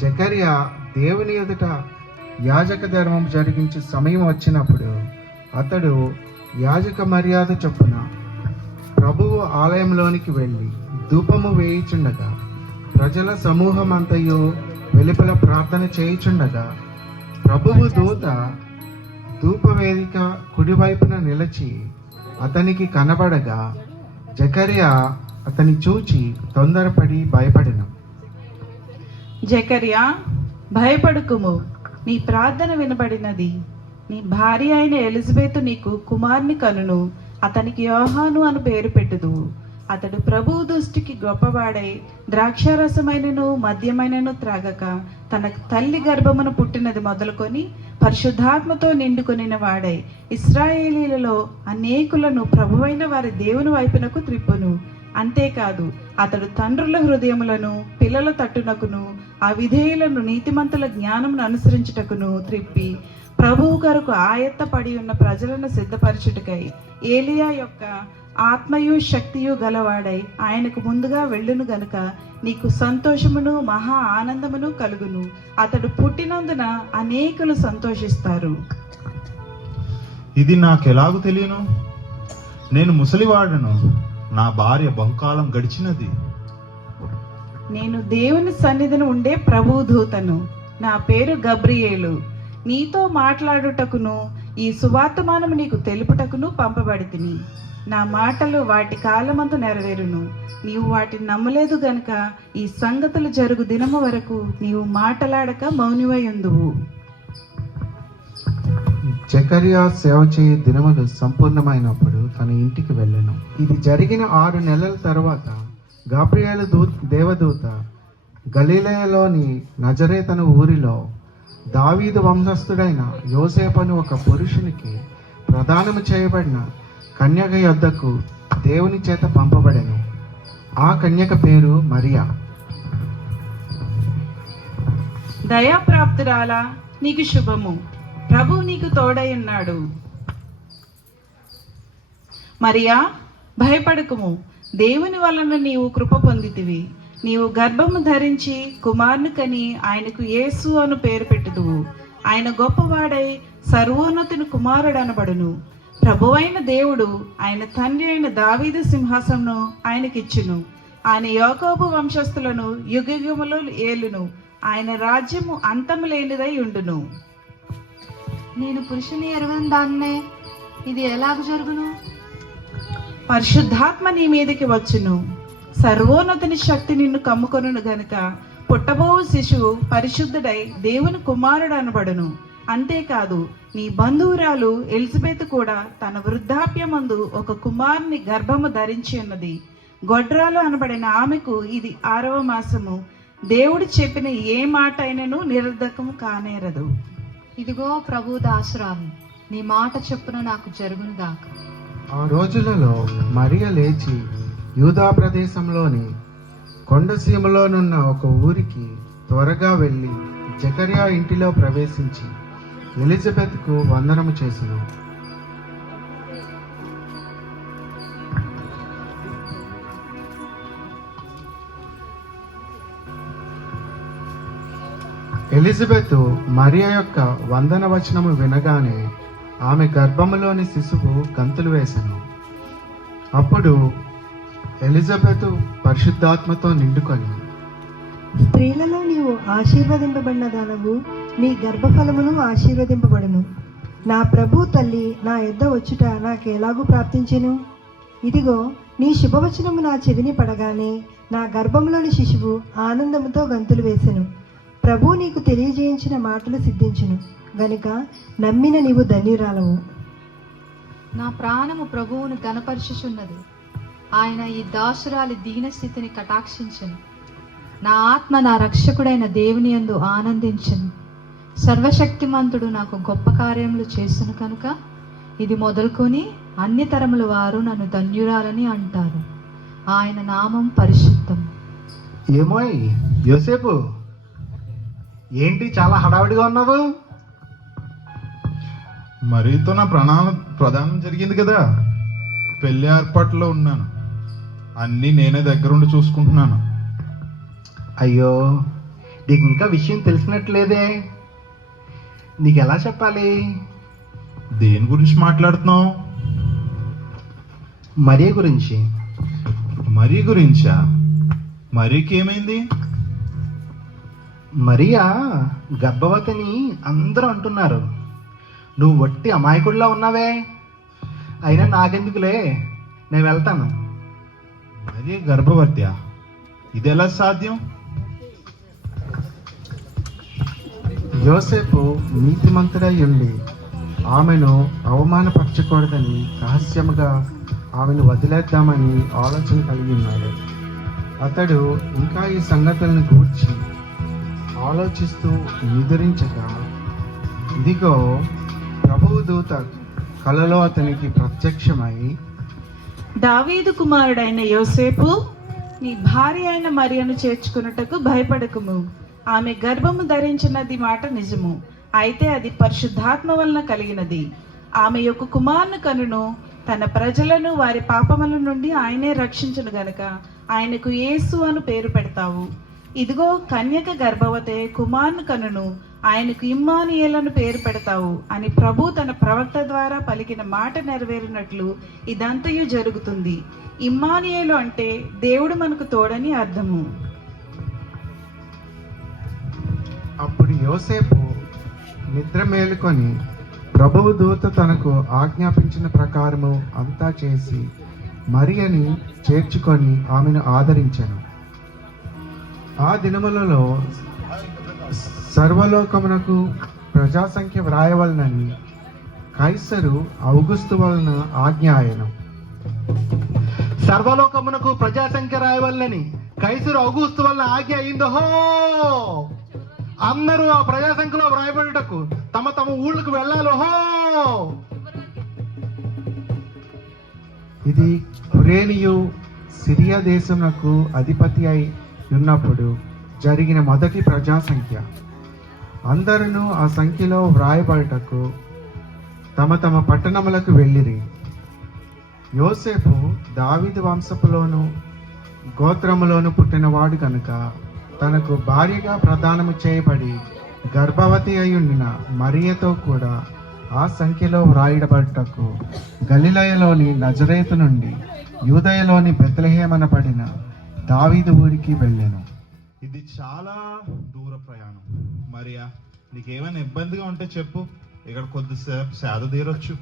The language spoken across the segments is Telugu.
జకర్యా దేవుని ఎదుట యాజక ధర్మం జరిగించే సమయం వచ్చినప్పుడు అతడు యాజక మర్యాద చొప్పున ప్రభువు ఆలయంలోనికి వెళ్ళి ధూపము వేయుచుండగా ప్రజల సమూహం అంతయు వెలుపల ప్రార్థన చేయుచుండగా ప్రభువు దూత ధూపవేదిక కుడివైపున నిలిచి అతనికి కనబడగా జకర్యా అతని చూచి తొందరపడి భయపడెను. జకర్యా, భయపడుకుము, నీ ప్రార్థన వినబడినది. నీ భార్య అయిన ఎలిజబెతు నీకు కుమారుని కనును, అతనికి యోహాను అని పేరు పెట్టుదువు. అతడు ప్రభువు దృష్టికి గొప్పవాడై ద్రాక్షారసమైనను మద్యమైనను త్రాగక తన తల్లి గర్భమును పుట్టినది మొదలుకొని పరిశుద్ధాత్మతో నిండుకొనిన వాడై ఇశ్రాయేలీలలో అనేకులను ప్రభువైన వారి దేవుని వైపునకు త్రిప్పును. అంతేకాదు అతడు తండ్రుల హృదయములను పిల్లల తట్టునకును ఆ విధేయులను నీతిమంతుల జ్ఞానమును అనుసరించుటకును త్రిప్పి ప్రభువు కొరకు ఆయత్తపడి ఉన్న ప్రజలను సిద్ధపరచుటకై ఏలియా యొక్క ఆత్మయు శక్తియు గలవాడై ఆయనకు ముందుగా వెళ్ళును గనుక నీకు సంతోషమును మహా ఆనందమును కలుగును. అతడు పుట్టినందున అనేకులు సంతోషిస్తారు. ఇది నాకెలాగూ తెలియను? నేను ముసలివాడను, నా భార్య బహుకాలం గడిచినది. నేను దేవుని సన్నిధిని ఉండే ప్రభువు దూతను. నా పేరు గబ్రియేలు. నీతో మాట్లాడుటకును ఈ సువార్తమానము నీకు తెలుపుటకును పంపబడితిని. నా మాటలు వాటి కాలమందు నెరవేరును. నీవు వాటిని నమ్మలేదు గనుక ఈ సంగతులు జరుగు దినము వరకు నీవు మాటలాడక మౌనివై ఉందువు. జకర్యా సేవ చేయ దినములు సంపూర్ణమైనప్పుడు తన ఇంటికి వెళ్ళెను. ఇది జరిగిన 6 నెలల తర్వాత గాబ్రియేలు దేవదూత గలిలయలోని నజరేతను ఊరిలో దావీదు వంశస్థుడైన యోసేపు అను ఒక పురుషునికి ప్రదానము చేయబడిన కన్యక యొద్దకు దేవుని చేత పంపబడెను. ఆ కన్యక పేరు మరియా. దయాప్రాప్తురాలా, నీకు శుభము, ప్రభువు నీకు తోడై ఉన్నాడు. మరియా, భయపడకుము, దేవుని వలన నీవు కృప పొందితివి. నీవు గర్భము ధరించి కుమారుని కని ఆయనకు యేసు అను పేరు పెట్టుదువు. ఆయన గొప్పవాడై సర్వోన్నతుని కుమారుడు అనబడును. ప్రభువైన దేవుడు ఆయన తండ్రి అయిన దావీదు సింహాసనను ఆయనకిచ్చును. ఆయన యాకోబు వంశస్థులను యుగయుగములు ఏలును. ఆయన రాజ్యము అంతము లేనిదై ఉండును. నేను పురుషుని ఎరుగని దాన్నే, ఇది ఎలాగ జరుగును? పరిశుద్ధాత్మ నీ మీదకి వచ్చును. సర్వోన్నతుని శక్తి నిన్ను కమ్ముకొనును గనుక పుట్టబోవు శిశువు పరిశుద్ధుడై దేవుని కుమారుడు అనబడును. అంతేకాదు నీ బంధువురాలు ఎలిజబెత్ కూడా తన వృద్ధాప్యమందు ఒక కుమారుని గర్భము ధరించి ఉన్నది. గొడ్రాలు అనబడిన ఆమెకు ఇది 6వ మాసము. దేవుడు చెప్పిన ఏ మాట అయినను నిరర్ధకము కానేరదు. ఇదిగో ప్రభు దాసురాలు, నీ మాట చొప్పున నాకు జరుగును గాక. ఆ రోజులలో మరియ లేచి యూదా ప్రదేశంలోని కొండసీమలోనున్న ఒక ఊరికి త్వరగా వెళ్ళి జకర్యా ఇంటిలో ప్రవేశించి ఎలిజబెత్కు వందనము చేసెను. ఎలిజబెత్ మరియ యొక్క వందన వచనము వినగానే ఆమె గర్భములోని శిశువు గంతులు వేసెను. అప్పుడు ఎలిజబెత్ పరిశుద్ధాత్మతో నిండుకొని, స్త్రీలలో నీవు ఆశీర్వదింపబడిన దానవు, నీ గర్భఫలమును ఆశీర్వదింపబడును. నా ప్రభు తల్లి నా యొద్ద వచ్చుట నాకు ఎలాగూ ప్రాప్తించెను? ఇదిగో నీ శుభవచనము నా చెవిని పడగానే నా గర్భంలోని శిశువు ఆనందముతో గంతులు వేసెను. ప్రభు నీకు తెలియజేయించిన మాటలు సిద్ధించును గనుక నమ్మిన నీవు ధన్యురాలవు. నా ప్రాణము ప్రభువును గణపరచుచున్నది. ఆయన ఈ దాసురాలి దీనస్థితిని కటాక్షించను. నా ఆత్మ నా రక్షకుడైన దేవుని యందు ఆనందించను. సర్వశక్తిమంతుడు నాకు గొప్ప కార్యములు చేస్తును కనుక ఇది మొదలుకొని అన్ని తరముల వారు నన్ను ధన్యురాలని అంటారు. ఆయన నామం పరిశుద్ధం. ఏమోయ్ యోసేపు, ఏంటి చాలా హడావిడిగా ఉన్నావు? మరీతో నా ప్రధానం జరిగింది కదా, పెళ్లి ఏర్పాట్లో ఉన్నాను. అన్నీ నేనే దగ్గరుండి చూసుకుంటున్నాను. అయ్యో, నీకు ఇంకా విషయం తెలిసినట్లేదే. నీకు ఎలా చెప్పాలి? దేని గురించి మాట్లాడుతున్నావు? మరియ గురించి. మరీ గురించా? మరీకి ఏమైంది? మరియా గర్భవతిని అందరూ అంటున్నారు. నువ్వు వట్టి అమాయకుడిలా ఉన్నావే. అయినా నాకెందుకులే, నేను వెళ్తాను. మరీ గర్భవత్యా? ఇది ఎలా సాధ్యం? యోసేపు నీతిమంతుడై ఉండి ఆమెను అవమానపరచకూడదని రహస్యముగా ఆమెను వదిలేద్దామని ఆలోచన కలిగి ఉన్నాడు. అతడు ఇంకా ఈ సంగతులను గూర్చి ఆలోచిస్తూ నిద్రించగా, ఇదిగో ప్రభువు దూత కలలో అతనికి ప్రత్యక్షమై, దావీదు కుమారుడైన యోసేపు, నీ భార్య అయిన మరియను చేర్చుకున్నటకు భయపడకుము. ఆమె గర్భము ధరించినది మాట నిజము, అయితే అది పరిశుద్ధాత్మ వలన కలిగినది. ఆమె యొక్క కుమారుని కనును, తన ప్రజలను వారి పాపముల నుండి ఆయనే రక్షించును గనుక ఆయనకు యేసు అను పేరు పెడతావు. ఇదిగో కన్యక గర్భవతే కుమారుని కనును, ఆయనకు ఇమ్మానుయేలను పేరు పెడతావు అని ప్రభు తన ప్రవక్త ద్వారా పలికిన మాట నెరవేరినట్లు ఇదంతయు జరుగుతుంది. ఇమ్మానుయేలు అంటే దేవుడు మనకు తోడని అర్థము. అప్పుడు యోసేపు నిద్ర మేలుకొని ప్రభువు దూత తనకు ఆజ్ఞాపించిన ప్రకారము అంతా చేసి మరియని చేర్చుకొని ఆమెను ఆదరించెను. ఆ దినములలో సర్వలోకమునకు ప్రజాసంఖ్య వ్రాయవలనని కైసరు ఔగుస్తు వలన ఆజ్ఞ ఆయను. సర్వలోకమునకు ప్రజాసంఖ్య రాయవలనని కైసరు ఔగుస్తు వలన ఆజ్ఞ అయిందహో. అందరూ ఆ ప్రజాసంఖ్యలో వ్రాయబడుటకు తమ తమ ఊళ్ళకు వెళ్ళాలోహో. ఇది కురేనియు సిరియా దేశమునకు అధిపతి అయి ఉన్నప్పుడు జరిగిన మొదటి ప్రజాసంఖ్య. అందరూ ఆ సంఖ్యలో వ్రాయబడుటకు తమ తమ పట్టణములకు వెళ్ళిరి. యోసేపు దావీదు వంశపులోను గోత్రములోను పుట్టినవాడు కనుక తనకు భార్యగా ప్రదానము చేయబడి గర్భవతి అయి ఉండిన మరియతో కూడా ఆ సంఖ్యలో వ్రాయబడుటకు గలిలయలోని నజరేతు నుండి యూదయలోని బెత్లెహేమనబడిన దావీదు ఊరికి వెళ్ళెను. ఇది చాలా దూర ప్రయాణం. మరియా, నీకేమైనా ఇబ్బందిగా ఉంటే చెప్పు, ఇక్కడ కొద్దిసేపు సేద తీరొచ్చు.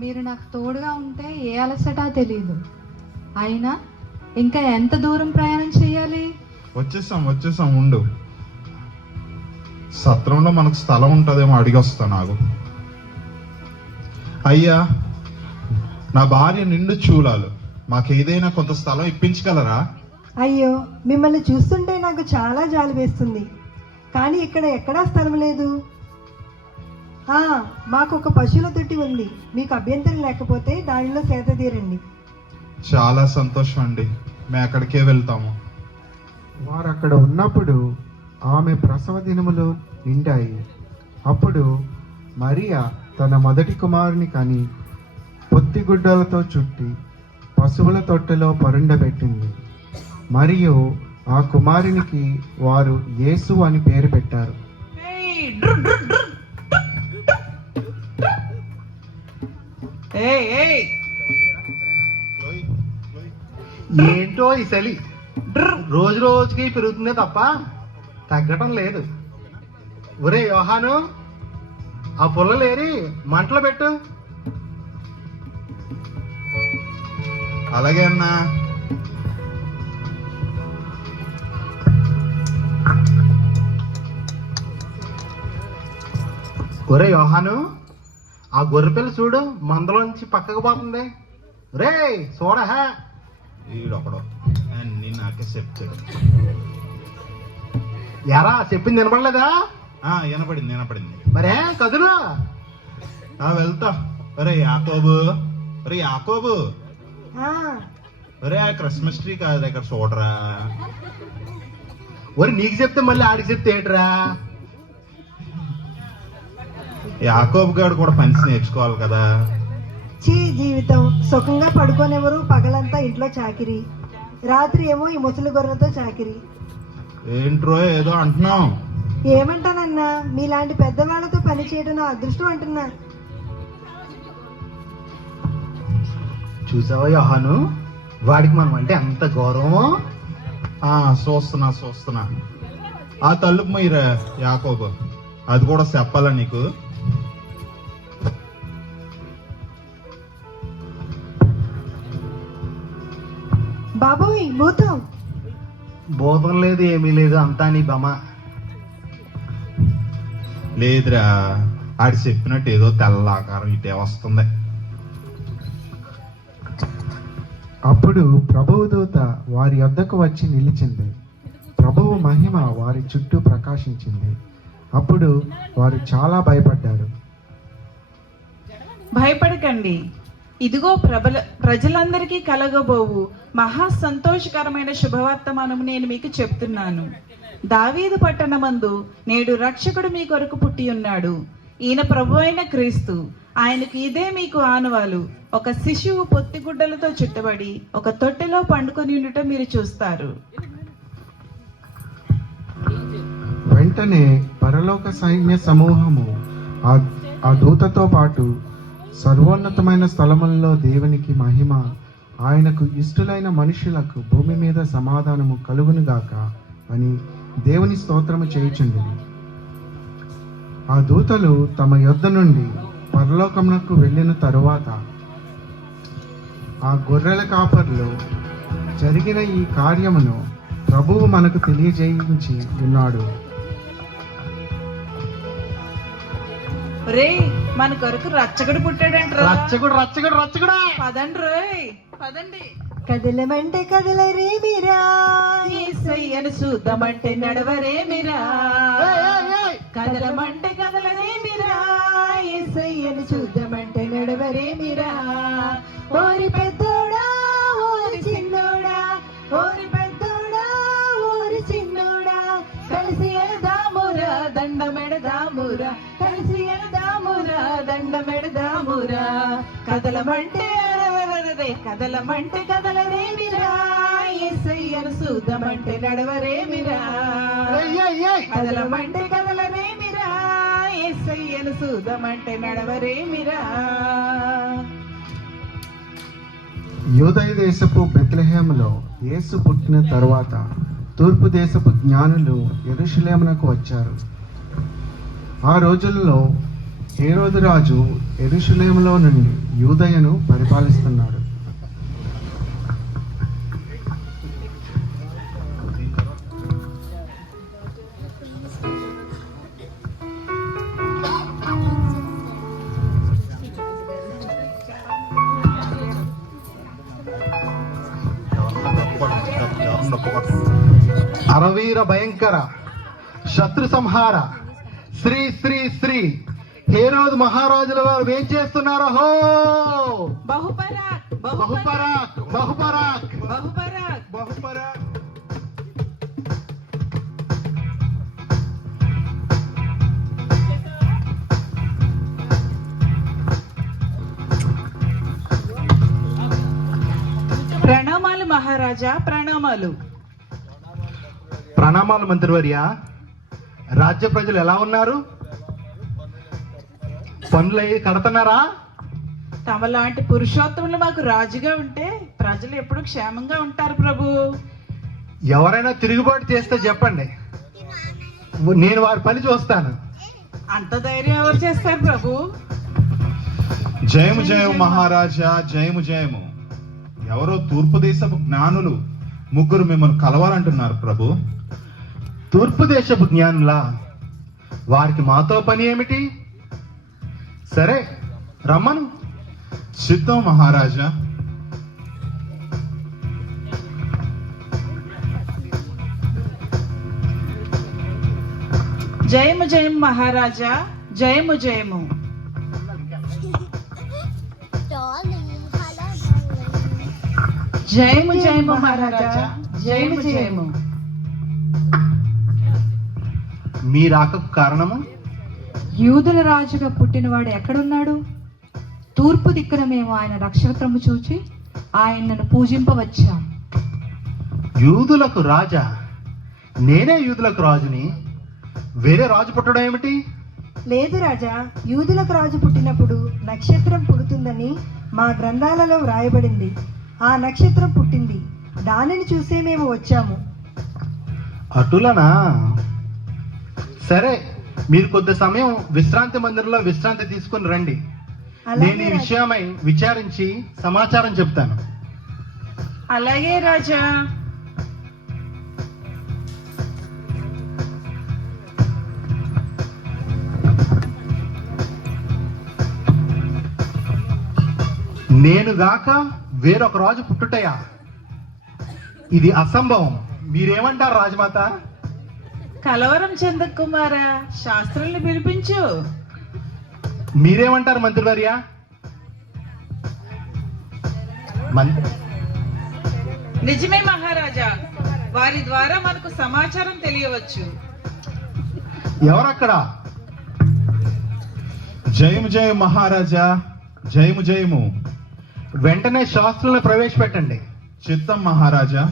మీరు నాకు తోడుగా ఉంటే ఏ అలసట తెలియదు. అయినా ఇంకా ఎంత దూరం ప్రయాణం చేయాలి? వచ్చేసాం ఉండు. సత్రంలో మనకు స్థలం ఉంటుందేమో అడిగి వస్తా. నాకు అయ్యా, నా భార్య నిండు చూలాలు, మాకేదైనా కొంత స్థలం ఇప్పించగలరా? అయ్యో, మిమ్మల్ని చూస్తుంటే నాకు చాలా జాలి వేస్తుంది. కానీ ఇక్కడ ఎక్కడా స్థలం లేదు. మాకు ఒక పశువుల తొట్టి ఉంది. మీకు అభ్యంతరం లేకపోతే దానిలో సేద తీరండి. చాలా సంతోషం అండి, మేము అక్కడికే వెళ్తాము. వారు అక్కడ ఉన్నప్పుడు ఆమె ప్రసవ దినములు నిండాయి. అప్పుడు మరియా తన మొదటి కుమారుని కని పొత్తిగుడ్డలతో చుట్టి పశువుల తొట్టెలో పరుండబెట్టింది. మరియు ఆ కుమారునికి వారు యేసు అని పేరు పెట్టారు. ఏంటో ఈ చలి రోజు రోజుకి పెరుగుతుందే తప్ప తగ్గటం లేదు. ఒరే యోహాను, ఆ పుల్లలేరి మంటలు పెట్టు. అలాగే అన్నా. ఒరే యోహాను, ఆ గొర్రెపిల్ల చూడు మందలోంచి పక్కకు పోతుంది. రే చూడహా. ఈడొకడు అన్ని నాకే చెప్తాడు. ఎరా చెప్పింది వినపడలేదా? వినపడింది. మరే కదులు. వెళ్తా. ఒరే యాకోబు, ఒరే ఆ క్రిస్మస్ ట్రీ కాదు ఇక్కడ చూడరా. ఒరి నీకు చెప్తే మళ్ళీ ఆడికి చెప్తే ఏంట్రా? యాకోబు గారు కూడా పని నేర్చుకోవాలి కదా. జీవితం సుఖంగా పడుకోనెవరు, పగలంతా ఇంట్లో చాకిరి, రాత్రి ఏమో ఈ ముసలి గొర్రెలతో చాకిరి. ఏంట్రో ఏదో అంటున్నావు. ఏమంటానన్నా, మీలాంటి పెద్దవాళ్ళతో పనిచేయడం నా అదృష్టం అంటున్నా. చూసావా యోహాను, వాడికి మనం అంటే అంత గౌరవం. చూస్తున్నా. ఆ తలుపు మీరా యాకోబు, అది కూడా చెప్పాలా నీకు? బాబోయ్, భూతం! బోధం లేదు, ఏమీ లేదు, అంతా నీ బమ. లేదురా, ఆడి చెప్పినట్టు ఏదో తెల్ల ఆకారం ఇటే వస్తుంది. అప్పుడు ప్రభువు దూత వారి యొద్దకు వచ్చి నిలిచింది. ప్రభువు మహిమ వారి చుట్టూ ప్రకాశించింది. అప్పుడు వారు చాలా భయపడ్డారు. భయపడకండి, ఇదిగో ప్రజలందరికీ కలగబోవు మహా సంతోషకరమైన శుభవర్తమానము నేను మీకు చెప్తున్నాను. దావీదు పట్టణమందు నేడు రక్షకుడు మీ కొరకు పుట్టి ఉన్నాడు. ఈయన ప్రభు అయిన క్రీస్తు. ఆయనకు ఇదే మీకు ఆనవాలు. ఒక శిశువు పొత్తిగుడ్డలతో చుట్టబడి ఒక తొట్టెలో పండుకొని ఉండటం మీరు చూస్తారు. వెంటనే పరలోక సైన్య సమూహము ఆ దూతతో పాటు సర్వోన్నతమైన స్థలములలో దేవునికి మహిమ, ఆయనకు ఇష్టలైన మనుషులకు భూమి మీద సమాధానము కలుగునుగాక అని దేవుని స్తోత్రము చేయుచుండెను. ఆ దూతలు తమ యొద్ద నుండి పరలోకమునకు వెళ్ళిన తరువాత ఆ గొర్రెల కాపర్లు జరిగిన ఈ కార్యమును ప్రభువు మనకు తెలియజేయించి ఉన్నాడు. రే, మన కొరకు రచ్చగడు పుట్టాడంట. రచ్చగుడా. పదండి రోయ్, పదండి. కదలమంటే కదలరే మీరా, యేసయ్యను చూద్దామంటే నడవరే మీరా. కదలమంటే కదలరే మీరా, యేసయ్యను చూద్దామంటే నడవరే మీరా. ఓరి పెద్దోడా, ఓరి చిన్నోడా, ఓరి పెద్దోడా, ఓరి చిన్నోడా, కలిసి ఎడదామురా దండమెడదామురా, కలిసి ఎడదామురా దండమెడదామురా. కదలమంటే కదలమంటే కదలరే మీరా, యేసయ్యను చూద్దామంటే నడవరే మీరా. కదలమంటే కదలరే మీరా, యేసయ్యను చూద్దామంటే నడవరే మీరా. యూదయ దేశపు బెత్లెహేములో యేసు పుట్టిన తరువాత తూర్పు దేశపు జ్ఞానులు యెరూషలేమునకు వచ్చారు. ఆ రోజుల్లో హేరోదు రాజు యెరూషలేములో నుండి యూదయను పరిపాలిస్తున్నాడు. అరవీర భయంకర శత్రు సంహార శ్రీ శ్రీ శ్రీ హేరోదు మహారాజుల వారు ఏం చేస్తున్నారో హో. బహుపరాక్ బహుపరాక్ బహుపరాక్ బహుపరాక్. బహుపరాక్. ప్రణామాలు మహారాజా, ప్రణామాలు. ప్రణామాలు మంత్రివర్య. రాజ్య ప్రజలు ఎలా ఉన్నారు? పనులు అయ్యి కడుతున్నారా? తమలాంటి పురుషోత్తములు మాకు రాజుగా ఉంటే ప్రజలు ఎప్పుడు క్షేమంగా ఉంటారు ప్రభు. ఎవరైనా తిరుగుబాటు చేస్తే చెప్పండి, నేను వారి పని చూస్తాను. అంత ధైర్యం ఎవరు చేస్తారు ప్రభు? జయము జయము మహారాజా, జయము జయము. ఎవరో తూర్పు దేశపు జ్ఞానులు ముగ్గురు మిమ్మల్ని కలవాలంటున్నారు ప్రభు. తూర్పు దేశపు జ్ఞానులా? వారికి మాతో పని ఏమిటి? సరే, రమ్మను. సిద్ధం మహారాజా. జయము జయము మహారాజా, జయము జయము. జయము జయము మహారాజా, జయము జయము. మీ రాకకు కారణము? యూదుల రాజుగా పుట్టినవాడు ఎక్కడున్నాడు? తూర్పు దిక్కున మేము ఆయన నక్షత్రము చూచి ఆయనను పూజింపవచ్చాం. యూదులకు రాజా? నేనే యూదులకు రాజుని, వేరే రాజు పుట్టడం ఏమిటి? లేదు రాజా, యూదులకు రాజు పుట్టినప్పుడు నక్షత్రం పుడుతుందని మా గ్రంథాలలో వ్రాయబడింది. ఆ నక్షత్రం పుట్టింది, దానిని చూసే మేము వచ్చాము. అటులనా? సరే, మీరు కొద్ది సమయం విశ్రాంతి మందిరంలో విశ్రాంతి తీసుకుని రండి. నేను ఈ విషయమై విచారించి సమాచారం చెప్తాను. అలాగే రాజా. నేనుగాక వేరొక రాజు పుట్టుటయా? ఇది అసంభవం. మీరేమంటారు రాజమాత? కలవరం చెందకు కుమారా, శాస్త్రుల్ని పిలిపించు. మీరేమంటారు మంత్రివర్య? నిజమే మహారాజా, వారి ద్వారా మనకు సమాచారం తెలియవచ్చు. ఎవరక్కడ? జయము జయము మహారాజా, జయము జయము. వెంటనే శాస్త్రులను ప్రవేశపెట్టండి. చిత్తం మహారాజా.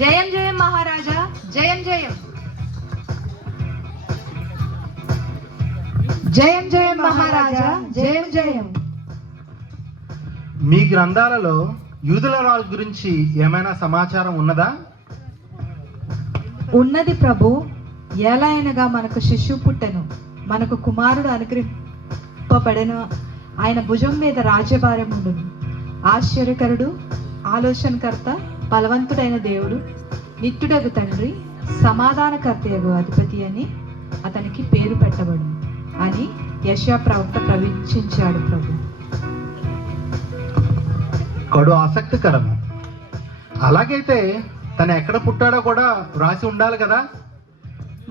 జయం జయం మహారాజా, జయం జయం. జయం జయం మహారాజా, జయం జయం. మీ గ్రంథాలలో యూదుల రాజు గురించి ఏమైనా సమాచారం ఉన్నదా? ఉన్నది ప్రభు. ఎలా అయినగా మనకు శిశువు పుట్టెను, మనకు కుమారుడు అనుగ్రహింపబడెను. ఆయన భుజం మీద రాజ్యభారం ఉండును. ఆశ్చర్యకరుడు, ఆలోచనకర్త, బలవంతుడైన దేవుడు, నిత్యుడగు తండ్రి, సమాధానకర్తయగు అధిపతి అని అతనికి పేరు పెట్టబడు అని యెషయా ప్రవక్త ప్రవచించాడు ప్రభు. కడు ఆసక్తికరము. అలాగైతే తను ఎక్కడ పుట్టాడో కూడా రాసి ఉండాలి కదా?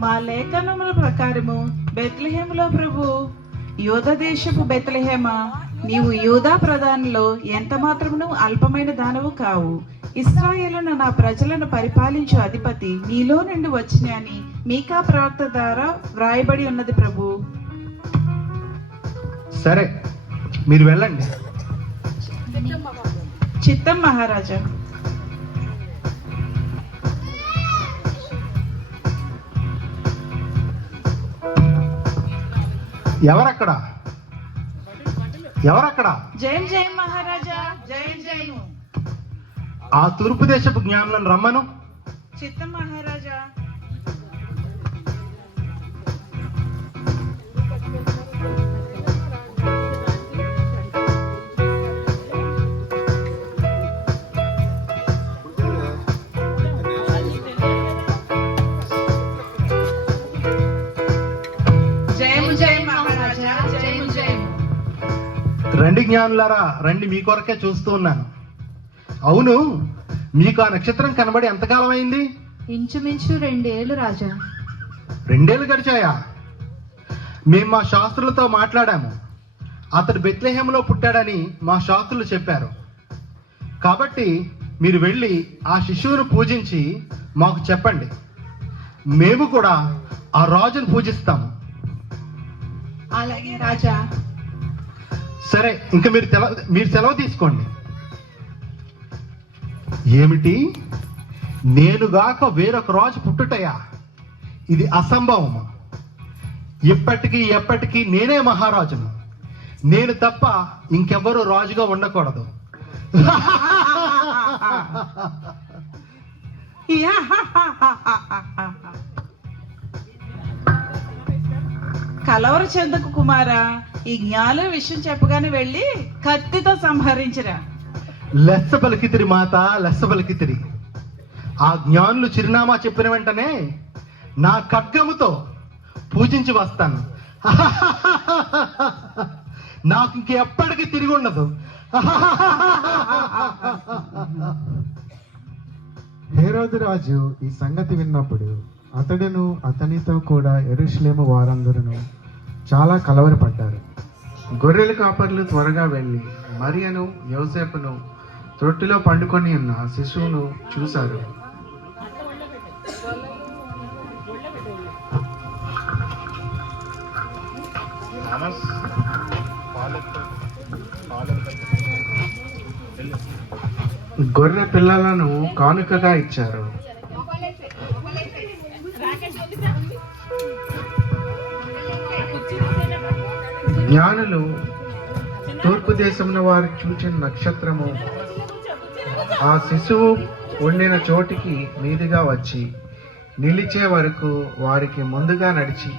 మా లేఖనముల ప్రకారము బెత్లెహేములో ప్రభు. యూదా దేశపు బెత్లెహేమ, నీవు యూదా ప్రధానిలో ఎంత మాత్రమును అల్పమైన దానవు కావు. ఇశ్రాయేలును నా ప్రజలను పరిపాలించు అధిపతి నీలో నుండి వచ్చిన అని మీకా ప్రవక్త ద్వారా వ్రాయబడి ఉన్నది ప్రభు. సరే, మీరు వెళ్ళండి. చిత్తం మహారాజా. ఎవరక్కడ? ఎవరక్కడ? జయం జయం మహారాజా, జయం జయం. ఆ తూర్పు దేశపు జ్ఞానులను రమ్మను. చిత్తం మహారాజా. జయము జయం మహారాజా, జయము జయం. రండి జ్ఞానులారా, రండి, మీ కొరకే చూస్తూ ఉన్నాను. అవును, మీకు ఆ నక్షత్రం కనబడి ఎంతకాలం అయింది? ఇంచుమించు 2 ఏళ్ళు రాజా. 2 ఏళ్ళు గడిచాయా? మేము మా శాస్త్రులతో మాట్లాడాము. అతడు బెత్లెహేములో పుట్టాడని మా శాస్త్రులు చెప్పారు. కాబట్టి మీరు వెళ్ళి ఆ శిశువును పూజించి మాకు చెప్పండి. మేము కూడా ఆ రాజును పూజిస్తాము. అలాగే రాజా. సరే, ఇంకా మీరు సెలవు తీసుకోండి. ఏమిటి? నేనుగాక వేరొక రాజు పుట్టుటయా? ఇది అసంభవము. ఎప్పటికీ నేనే మహారాజును. నేను తప్ప ఇంకెవ్వరూ రాజుగా ఉండకూడదు. కలవర చెందకు కుమారా, ఈ జ్ఞాన విషయం చెప్పగానే వెళ్ళి కత్తితో సంహరించరా. లెస్స పలికితిరి మాత, లెస్స పలికితిరి. ఆ జ్ఞానులు చిరునామా చెప్పిన వెంటనే నా ఖడ్గముతో పూజించి వస్తాను. నాకు ఇంకెప్పటికీ తిరిగి ఉండదు. హేరోదు రాజు ఈ సంగతి విన్నప్పుడు అతడును అతనితో కూడా యెరూషలేము వారందరూ చాలా కలవరపడ్డారు. గొర్రెల కాపర్లు త్వరగా వెళ్ళి మరియను యోసేపును తొట్టిలో పండుకొని ఉన్న శిశువును చూశారు. గొర్రె పిల్లలను కానుకగా ఇచ్చారు. జ్ఞానులు తూర్పు దేశమున వారు చూచిన నక్షత్రము ఆ శిశువు ఉండిన చోటికి మీదుగా వచ్చి నిలిచే వరకు వారికి ముందుగా నడిచింది.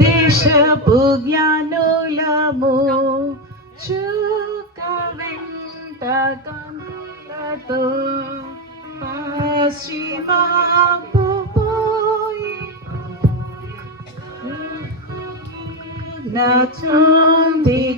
దేశపు జ్ఞానులము చుక్క వెంట కందులతో పశ్చిమపు పోయి నచుంది